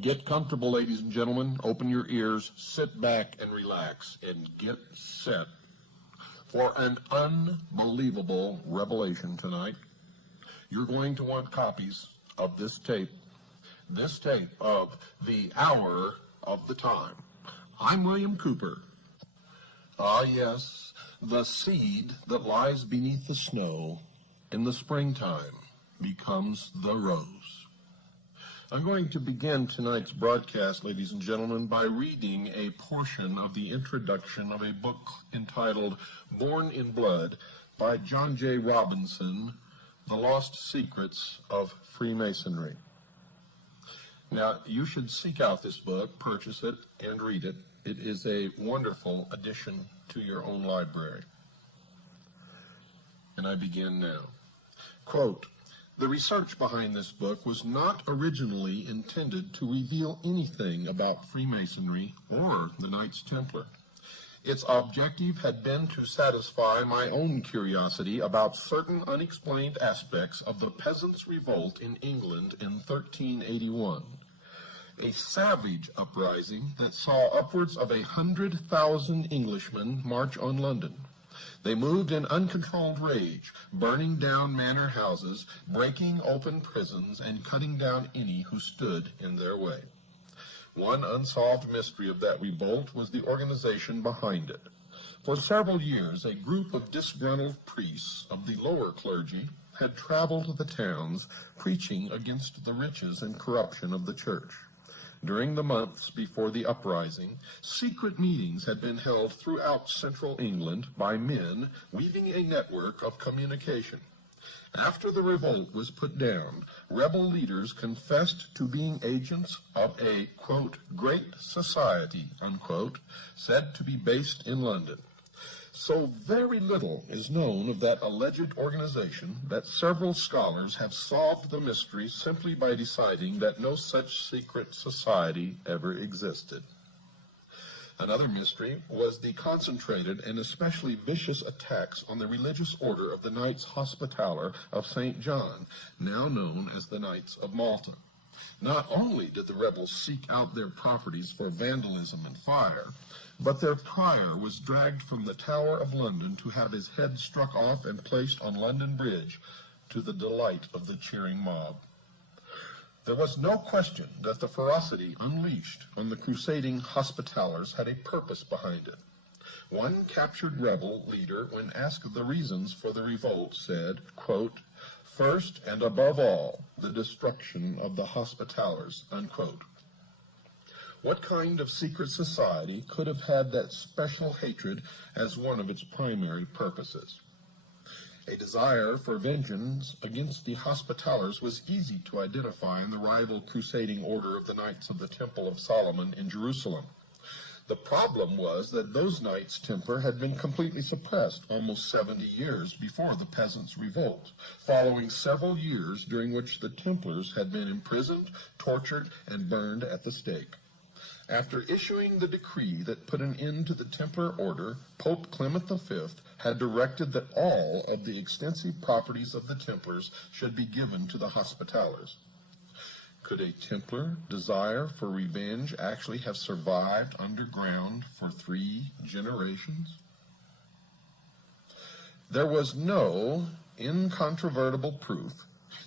Get comfortable, ladies and gentlemen. Open your ears, sit back and relax, and get set for an unbelievable revelation tonight. You're going to want copies of this tape of The Hour of the Time. I'm William Cooper. Ah, yes, the seed that lies beneath the snow in the springtime becomes the rose. I'm going to begin tonight's broadcast, ladies and gentlemen, by reading a portion of the introduction of a book entitled Born in Blood by John J. Robinson, The Lost Secrets of Freemasonry. Now, you should seek out this book, purchase it, and read it. It is a wonderful addition to your own library. And I begin now. Quote, "The research behind this book was not originally intended to reveal anything about Freemasonry or the Knights Templar. Its objective had been to satisfy my own curiosity about certain unexplained aspects of the Peasants' Revolt in England in 1381, a savage uprising that saw upwards of 100,000 Englishmen march on London. They moved in uncontrolled rage, burning down manor houses, breaking open prisons, and cutting down any who stood in their way. One unsolved mystery of that revolt was the organization behind it. For several years, a group of disgruntled priests of the lower clergy had traveled to the towns preaching against the riches and corruption of the church. During the months before the uprising, secret meetings had been held throughout central England by men weaving a network of communication. After the revolt was put down, rebel leaders confessed to being agents of a, quote, great society, unquote, said to be based in London. So very little is known of that alleged organization that several scholars have solved the mystery simply by deciding that no such secret society ever existed. Another mystery was the concentrated and especially vicious attacks on the religious order of the Knights Hospitaller of St. John, now known as the Knights of Malta. Not only did the rebels seek out their properties for vandalism and fire, but their prior was dragged from the Tower of London to have his head struck off and placed on London Bridge, to the delight of the cheering mob. There was no question that the ferocity unleashed on the crusading Hospitallers had a purpose behind it. One captured rebel leader, when asked the reasons for the revolt, said, quote, first and above all, the destruction of the Hospitallers, unquote. What kind of secret society could have had that special hatred as one of its primary purposes? A desire for vengeance against the Hospitallers was easy to identify in the rival crusading order of the Knights of the Temple of Solomon in Jerusalem. The problem was that those Knights Templar had been completely suppressed almost 70 years before the Peasants' Revolt, following several years during which the Templars had been imprisoned, tortured, and burned at the stake. After issuing the decree that put an end to the Templar order, Pope Clement V had directed that all of the extensive properties of the Templars should be given to the Hospitallers. Could a Templar desire for revenge actually have survived underground for 3 generations? There was no incontrovertible proof,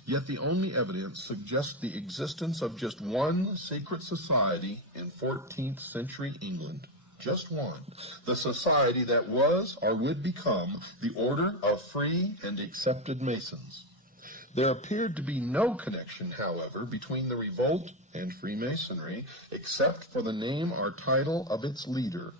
yet the only evidence suggests the existence of just one secret society in 14th century England, just one, the society that was or would become the Order of Free and Accepted Masons. There appeared to be no connection, however, between the revolt and Freemasonry, except for the name or title of its leader.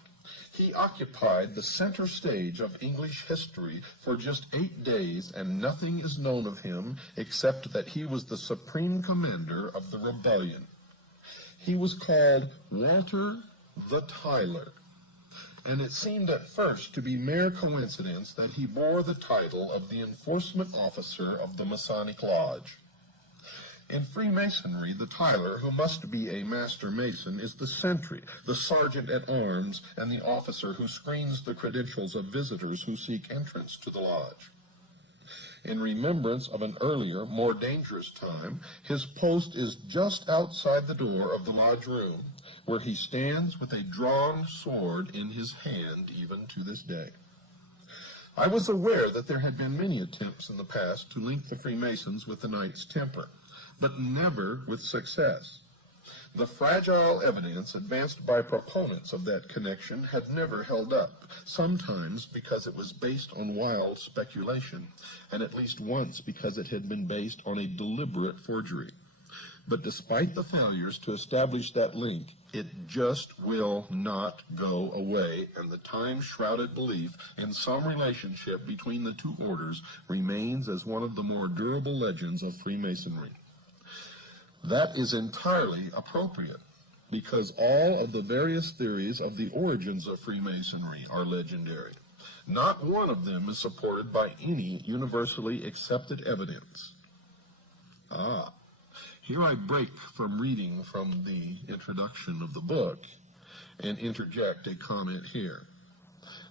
He occupied the center stage of English history for just 8 days, and nothing is known of him except that he was the supreme commander of the rebellion. He was called Walter the Tyler, and it seemed at first to be mere coincidence that he bore the title of the enforcement officer of the Masonic Lodge. In Freemasonry, the Tyler, who must be a master mason, is the sentry, the sergeant-at-arms, and the officer who screens the credentials of visitors who seek entrance to the lodge. In remembrance of an earlier, more dangerous time, his post is just outside the door of the lodge room, where he stands with a drawn sword in his hand even to this day. I was aware that there had been many attempts in the past to link the Freemasons with the Knights Templar, but never with success. The fragile evidence advanced by proponents of that connection had never held up, sometimes because it was based on wild speculation, and at least once because it had been based on a deliberate forgery. But despite the failures to establish that link, it just will not go away, and the time-shrouded belief in some relationship between the two orders remains as one of the more durable legends of Freemasonry. That is entirely appropriate, because all of the various theories of the origins of Freemasonry are legendary. Not one of them is supported by any universally accepted evidence. Here I break from reading from the introduction of the book and interject a comment here.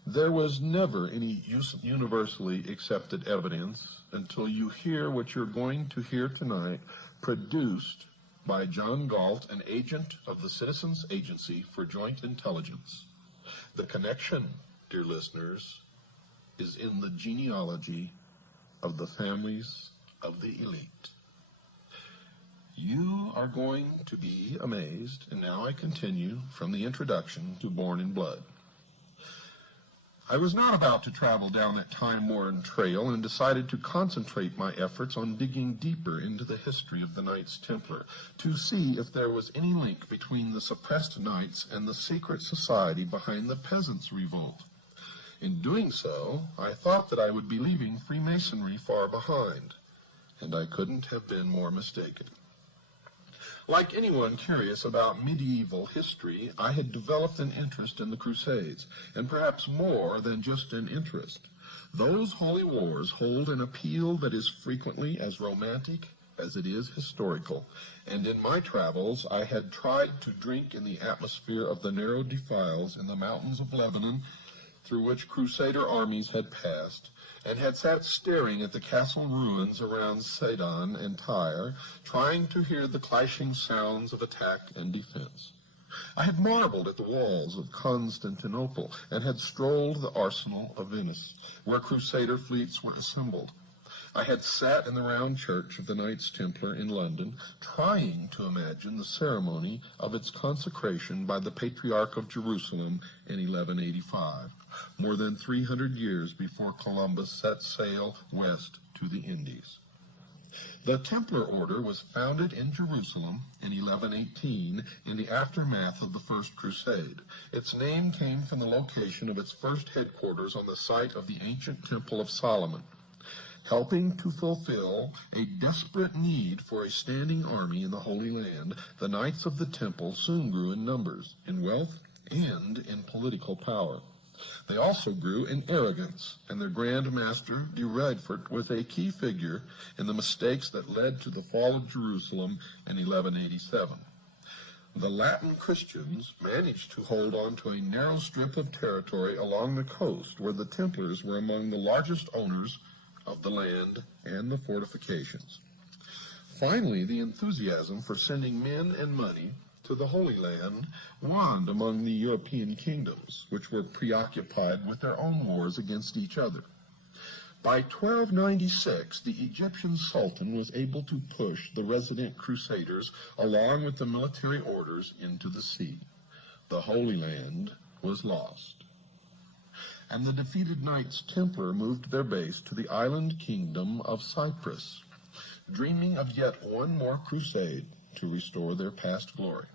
There was never any universally accepted evidence until you hear what you're going to hear tonight, produced by John Galt, an agent of the Citizens Agency for Joint Intelligence. The connection, dear listeners, is in the genealogy of the families of the elite. You are going to be amazed, and now I continue from the introduction to Born in Blood. I was not about to travel down that time-worn trail and decided to concentrate my efforts on digging deeper into the history of the Knights Templar to see if there was any link between the suppressed knights and the secret society behind the Peasants' Revolt. In doing so, I thought that I would be leaving Freemasonry far behind, and I couldn't have been more mistaken. Like anyone curious about medieval history, I had developed an interest in the Crusades, and perhaps more than just an interest. Those holy wars hold an appeal that is frequently as romantic as it is historical, and in my travels I had tried to drink in the atmosphere of the narrow defiles in the mountains of Lebanon through which Crusader armies had passed, and had sat staring at the castle ruins around Sidon and Tyre, trying to hear the clashing sounds of attack and defense. I had marveled at the walls of Constantinople, and had strolled the arsenal of Venice, where Crusader fleets were assembled. I had sat in the round church of the Knights Templar in London, trying to imagine the ceremony of its consecration by the Patriarch of Jerusalem in 1185, more than 300 years before Columbus set sail west to the Indies. The Templar Order was founded in Jerusalem in 1118 in the aftermath of the First Crusade. Its name came from the location of its first headquarters on the site of the ancient Temple of Solomon. Helping to fulfill a desperate need for a standing army in the Holy Land, the Knights of the Temple soon grew in numbers, in wealth, and in political power. They also grew in arrogance, and their Grand Master, de Redfort, was a key figure in the mistakes that led to the fall of Jerusalem in 1187. The Latin Christians managed to hold on to a narrow strip of territory along the coast, where the Templars were among the largest owners of the land and the fortifications. Finally, the enthusiasm for sending men and money to the Holy Land waned among the European kingdoms, which were preoccupied with their own wars against each other. By 1296, the Egyptian Sultan was able to push the resident Crusaders along with the military orders into the sea. The Holy Land was lost. And the defeated Knights Templar moved their base to the island kingdom of Cyprus, dreaming of yet one more crusade to restore their past glory.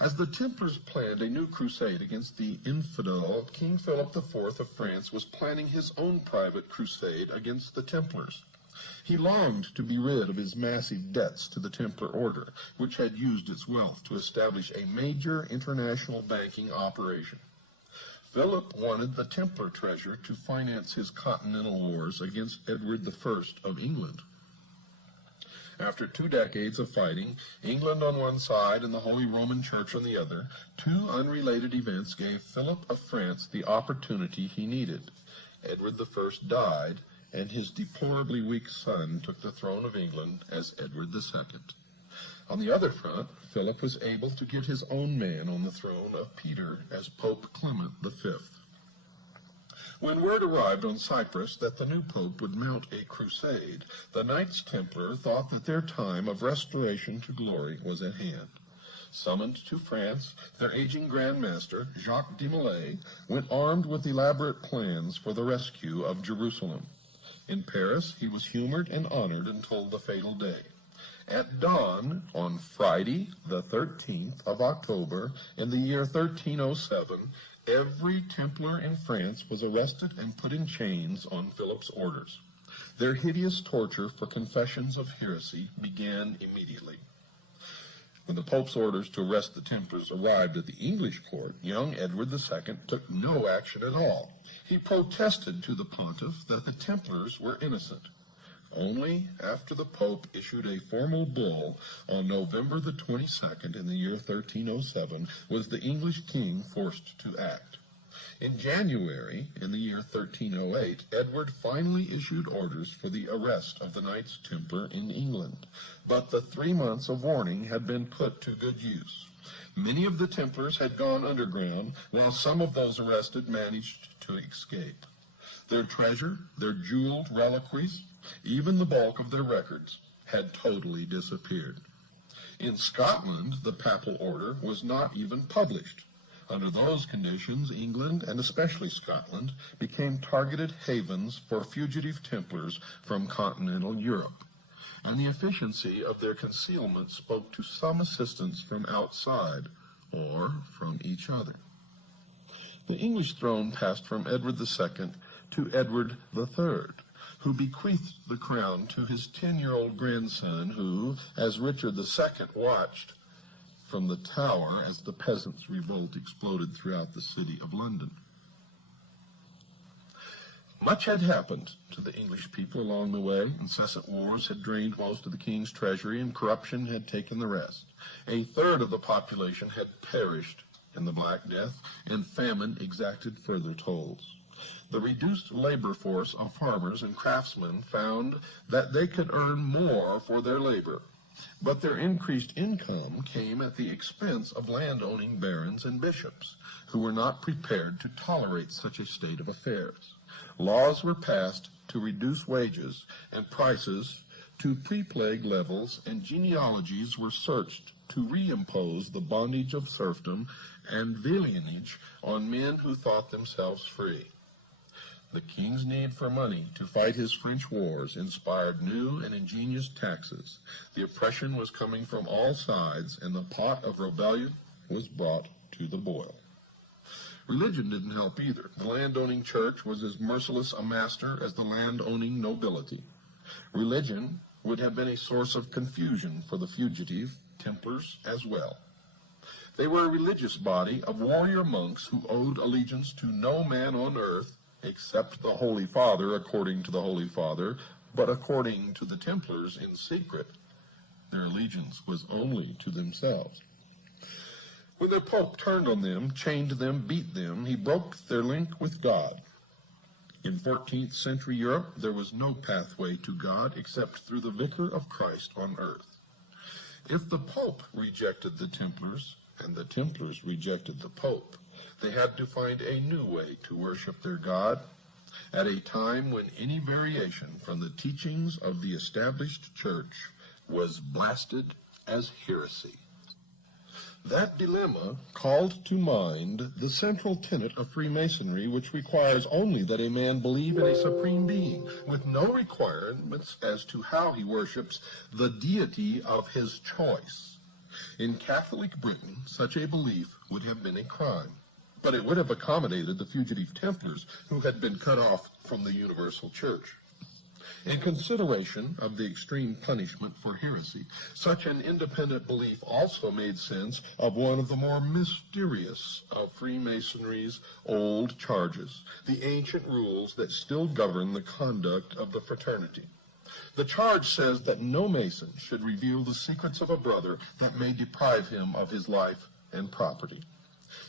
As the Templars planned a new crusade against the infidel, King Philip IV of France was planning his own private crusade against the Templars. He longed to be rid of his massive debts to the Templar order, which had used its wealth to establish a major international banking operation. Philip wanted the Templar treasure to finance his continental wars against Edward I of England. After 2 decades of fighting, England on one side and the Holy Roman Church on the other, 2 unrelated events gave Philip of France the opportunity he needed. Edward I died, and his deplorably weak son took the throne of England as Edward II. On the other front, Philip was able to get his own man on the throne of Peter as Pope Clement V. When word arrived on Cyprus that the new pope would mount a crusade, the Knights Templar thought that their time of restoration to glory was at hand. Summoned to France, their aging Grand Master, Jacques de Molay, went armed with elaborate plans for the rescue of Jerusalem. In Paris, he was humored and honored until the fatal day. At dawn on Friday, the 13th of October, in the year 1307, every Templar in France was arrested and put in chains on Philip's orders. Their hideous torture for confessions of heresy began immediately. When the Pope's orders to arrest the Templars arrived at the English court, young Edward II took no action at all. He protested to the pontiff that the Templars were innocent. Only after the Pope issued a formal bull on November the 22nd in the year 1307 was the English king forced to act. In January, in the year 1308, Edward finally issued orders for the arrest of the Knights Templar in England, but the 3 months of warning had been put to good use. Many of the Templars had gone underground, while some of those arrested managed to escape. Their treasure, their jeweled reliquaries, even the bulk of their records, had totally disappeared. In Scotland, the papal order was not even published. Under those conditions, England, and especially Scotland, became targeted havens for fugitive Templars from continental Europe, and the efficiency of their concealment spoke to some assistance from outside or from each other. The English throne passed from Edward II to Edward III, who bequeathed the crown to his 10-year-old grandson, who, as Richard II watched from the Tower as the peasants' revolt exploded throughout the city of London. Much had happened to the English people along the way. Incessant wars had drained most of the king's treasury, and corruption had taken the rest. A third of the population had perished in the Black Death, and famine exacted further tolls. The reduced labor force of farmers and craftsmen found that they could earn more for their labor, but their increased income came at the expense of land-owning barons and bishops, who were not prepared to tolerate such a state of affairs. Laws were passed to reduce wages and prices to pre-plague levels, and genealogies were searched to reimpose the bondage of serfdom and villeinage on men who thought themselves free. The king's need for money to fight his French wars inspired new and ingenious taxes. The oppression was coming from all sides, and the pot of rebellion was brought to the boil. Religion didn't help either. The landowning church was as merciless a master as the landowning nobility. Religion would have been a source of confusion for the fugitive Templars as well. They were a religious body of warrior monks who owed allegiance to no man on earth except the Holy Father, according to the Holy Father, but according to the Templars in secret, their allegiance was only to themselves. When their Pope turned on them, chained them, beat them, he broke their link with God. In 14th century Europe, there was no pathway to God except through the Vicar of Christ on earth. If the Pope rejected the Templars, and the Templars rejected the Pope, they had to find a new way to worship their God at a time when any variation from the teachings of the established church was blasted as heresy. That dilemma called to mind the central tenet of Freemasonry, which requires only that a man believe in a supreme being, with no requirements as to how he worships the deity of his choice. In Catholic Britain, such a belief would have been a crime, but it would have accommodated the fugitive Templars who had been cut off from the universal church. In consideration of the extreme punishment for heresy, such an independent belief also made sense of one of the more mysterious of Freemasonry's old charges, the ancient rules that still govern the conduct of the fraternity. The charge says that no Mason should reveal the secrets of a brother that may deprive him of his life and property.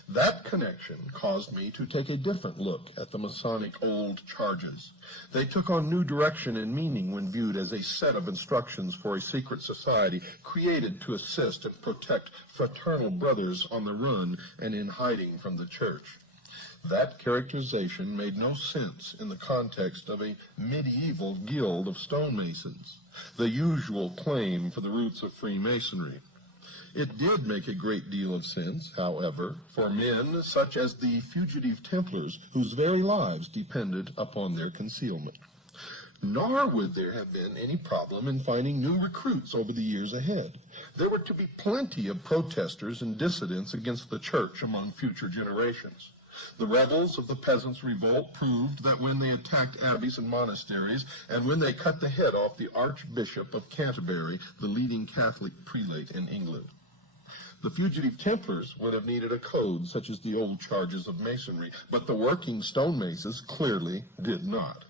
That connection caused me to take a different look at the Masonic old charges. They took on new direction and meaning when viewed as a set of instructions for a secret society created to assist and protect fraternal brothers on the run and in hiding from the church. That characterization made no sense in the context of a medieval guild of stonemasons, the usual claim for the roots of Freemasonry. It did make a great deal of sense, however, for men such as the fugitive Templars, whose very lives depended upon their concealment. Nor would there have been any problem in finding new recruits over the years ahead. There were to be plenty of protesters and dissidents against the church among future generations. The rebels of the Peasants' Revolt proved that when they attacked abbeys and monasteries, and when they cut the head off the Archbishop of Canterbury, the leading Catholic prelate in England. The fugitive Templars would have needed a code such as the old charges of Masonry, but the working stonemasons clearly did not.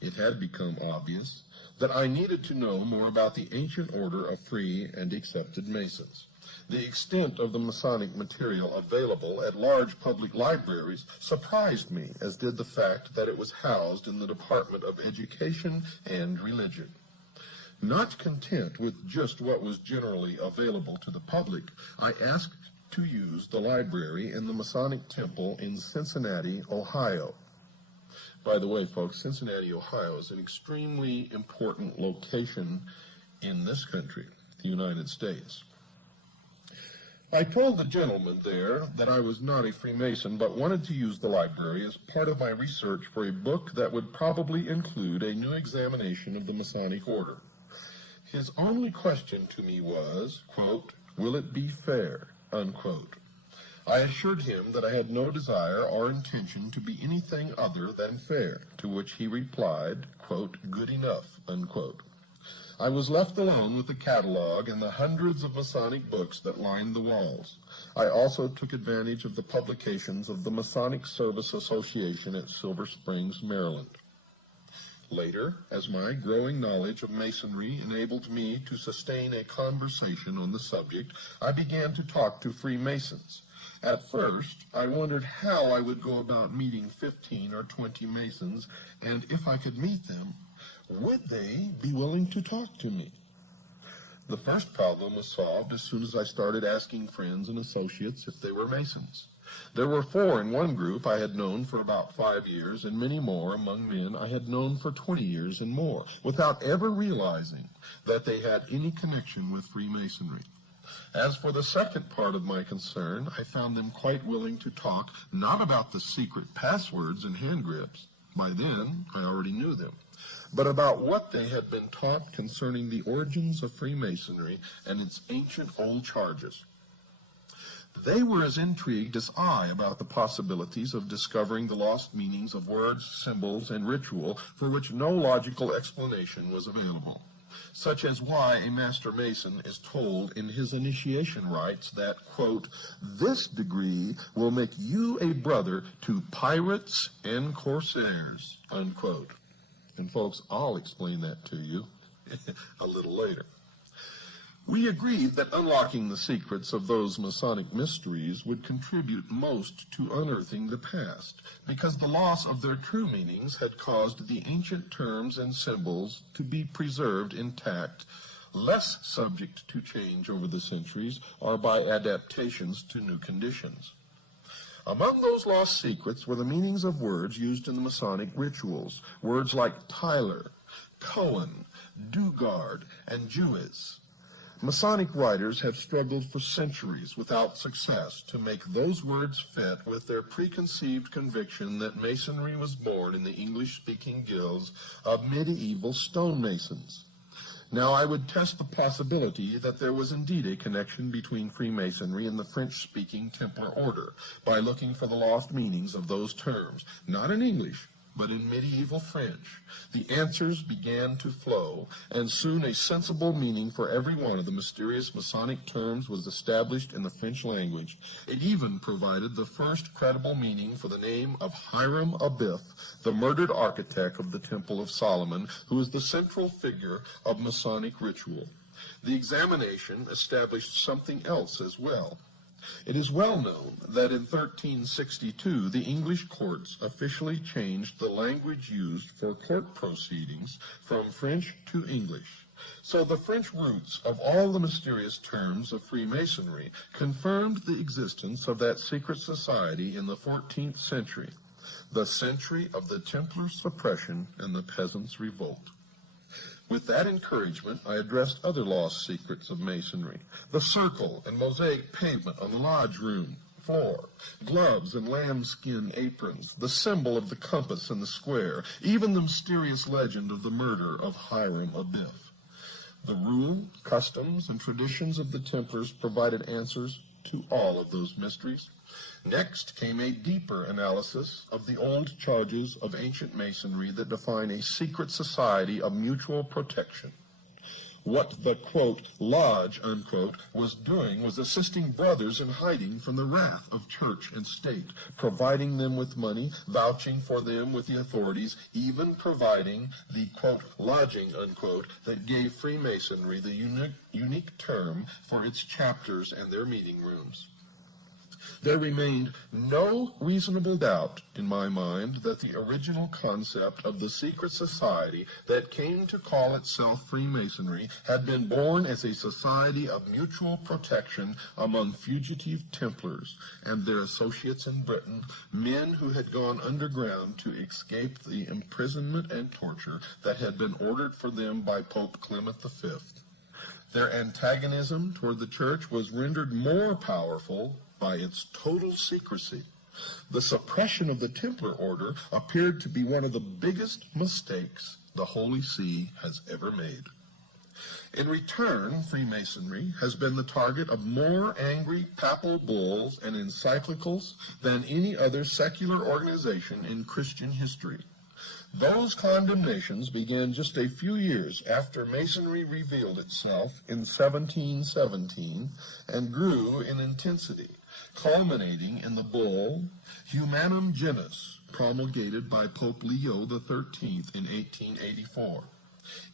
It had become obvious that I needed to know more about the ancient order of free and accepted Masons. The extent of the Masonic material available at large public libraries surprised me, as did the fact that it was housed in the Department of Education and Religion. Not content with just what was generally available to the public, I asked to use the library in the Masonic Temple in Cincinnati, Ohio. By the way, folks, Cincinnati, Ohio is an extremely important location in this country, the United States. I told the gentleman there that I was not a Freemason, but wanted to use the library as part of my research for a book that would probably include a new examination of the Masonic order. His only question to me was, quote, "Will it be fair?" unquote. I assured him that I had no desire or intention to be anything other than fair, to which he replied, quote, "Good enough," unquote. I was left alone with the catalog and the hundreds of Masonic books that lined the walls. I also took advantage of the publications of the Masonic Service Association at Silver Springs, Maryland. Later, as my growing knowledge of Masonry enabled me to sustain a conversation on the subject, I began to talk to Freemasons. At first, I wondered how I would go about meeting 15 or 20 Masons, and if I could meet them, would they be willing to talk to me? The first problem was solved as soon as I started asking friends and associates if they were Masons. There were 4 in one group I had known for about 5 years, and many more among men I had known for 20 years and more, without ever realizing that they had any connection with Freemasonry. As for the second part of my concern, I found them quite willing to talk not about the secret passwords and hand grips. By then, I already knew them, but about what they had been taught concerning the origins of Freemasonry and its ancient old charges. They were as intrigued as I about the possibilities of discovering the lost meanings of words, symbols, and ritual for which no logical explanation was available, such as why a Master Mason is told in his initiation rites that, quote, "This degree will make you a brother to pirates and corsairs," unquote. And folks, I'll explain that to you a little later. We agreed that unlocking the secrets of those Masonic mysteries would contribute most to unearthing the past, because the loss of their true meanings had caused the ancient terms and symbols to be preserved intact, less subject to change over the centuries or by adaptations to new conditions. Among those lost secrets were the meanings of words used in the Masonic rituals, words like Tyler, Cohen, Dugard, and Jewess. Masonic writers have struggled for centuries without success to make those words fit with their preconceived conviction that Masonry was born in the English-speaking guilds of medieval stonemasons. Now, I would test the possibility that there was indeed a connection between Freemasonry and the French-speaking Templar order by looking for the lost meanings of those terms, not in English, but in medieval French. The answers began to flow, and soon a sensible meaning for every one of the mysterious Masonic terms was established in the French language. It even provided the first credible meaning for the name of Hiram Abiff, the murdered architect of the Temple of Solomon, who is the central figure of Masonic ritual. The examination established something else as well. It is well known that in 1362 the English courts officially changed the language used for court proceedings from French to English. So the French roots of all the mysterious terms of Freemasonry confirmed the existence of that secret society in the 14th century, the century of the Templar suppression and the peasants' revolt. With that encouragement, I addressed other lost secrets of Masonry: the circle and mosaic pavement on the lodge room floor, gloves and lambskin aprons, the symbol of the compass and the square, even the mysterious legend of the murder of Hiram Abiff. The rule, customs, and traditions of the Templars provided answers to all of those mysteries. Next came a deeper analysis of the old charges of ancient Masonry that define a secret society of mutual protection. What the, quote, lodge, unquote, was doing was assisting brothers in hiding from the wrath of church and state, providing them with money, vouching for them with the authorities, even providing the, quote, lodging, unquote, that gave Freemasonry the unique term for its chapters and their meeting rooms. There remained no reasonable doubt in my mind that the original concept of the secret society that came to call itself Freemasonry had been born as a society of mutual protection among fugitive Templars and their associates in Britain, men who had gone underground to escape the imprisonment and torture that had been ordered for them by Pope Clement V. Their antagonism toward the church was rendered more powerful by its total secrecy. The suppression of the Templar order appeared to be one of the biggest mistakes the Holy See has ever made. In return, Freemasonry has been the target of more angry papal bulls and encyclicals than any other secular organization in Christian history. Those condemnations began just a few years after Masonry revealed itself in 1717 and grew in intensity, culminating in the bull Humanum Genus, promulgated by Pope Leo XIII in 1884.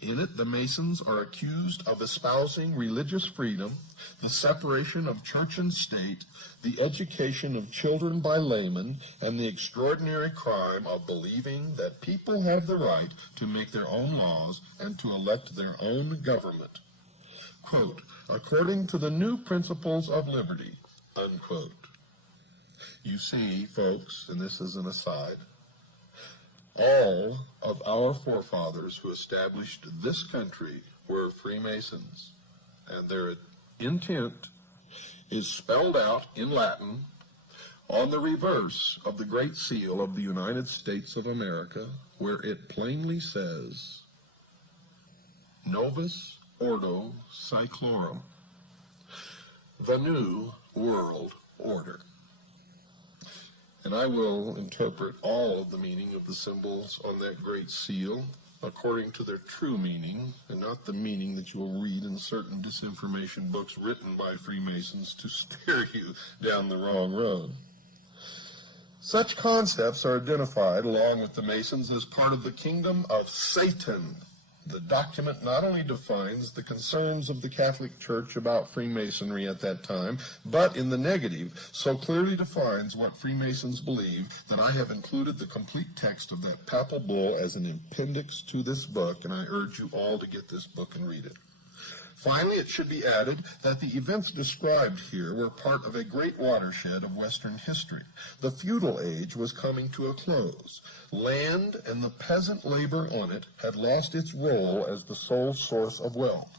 In it, the Masons are accused of espousing religious freedom, the separation of church and state, the education of children by laymen, and the extraordinary crime of believing that people have the right to make their own laws and to elect their own government. Quote, according to the new principles of liberty, unquote. You see, folks, and this is an aside, all of our forefathers who established this country were Freemasons, and their intent is spelled out in Latin on the reverse of the Great Seal of the United States of America, where it plainly says, Novus Ordo Seclorum, the New World Order. And I will interpret all of the meaning of the symbols on that great seal according to their true meaning, and not the meaning that you will read in certain disinformation books written by Freemasons to steer you down the wrong road. Such concepts are identified along with the Masons as part of the kingdom of Satan. The document not only defines the concerns of the Catholic Church about Freemasonry at that time, but in the negative, so clearly defines what Freemasons believe that I have included the complete text of that papal bull as an appendix to this book, and I urge you all to get this book and read it. Finally, it should be added that the events described here were part of a great watershed of Western history. The feudal age was coming to a close. Land and the peasant labor on it had lost its role as the sole source of wealth.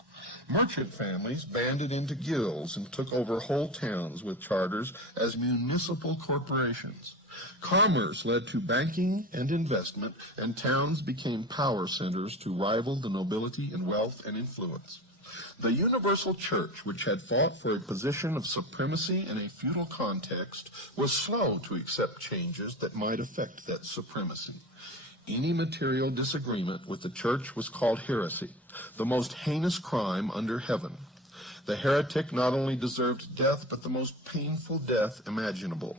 Merchant families banded into guilds and took over whole towns with charters as municipal corporations. Commerce led to banking and investment, and towns became power centers to rival the nobility in wealth and influence. The universal church, which had fought for a position of supremacy in a feudal context, was slow to accept changes that might affect that supremacy. Any material disagreement with the church was called heresy, the most heinous crime under heaven. The heretic not only deserved death, but the most painful death imaginable.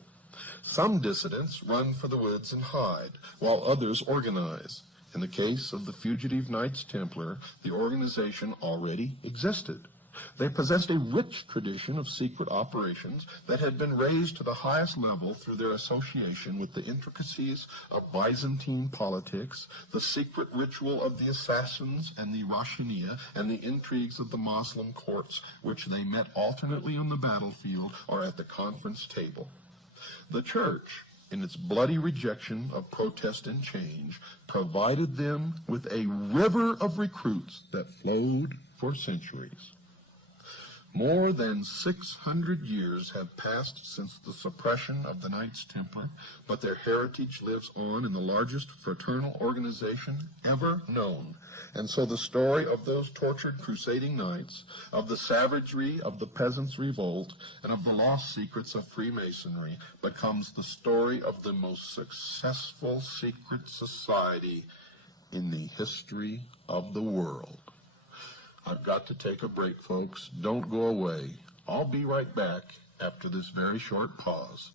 Some dissidents run for the woods and hide, while others organize. In the case of the fugitive Knights Templar, the organization already existed. They possessed a rich tradition of secret operations that had been raised to the highest level through their association with the intricacies of Byzantine politics, the secret ritual of the assassins and the Rashaniya, and the intrigues of the Moslem courts, which they met alternately on the battlefield or at the conference table. The church, in its bloody rejection of protest and change, provided them with a river of recruits that flowed for centuries. More than 600 years have passed since the suppression of the Knights Templar, but their heritage lives on in the largest fraternal organization ever known. And so the story of those tortured crusading knights, of the savagery of the peasants' revolt, and of the lost secrets of Freemasonry becomes the story of the most successful secret society in the history of the world. I've got to take a break, folks. Don't go away. I'll be right back after this very short pause.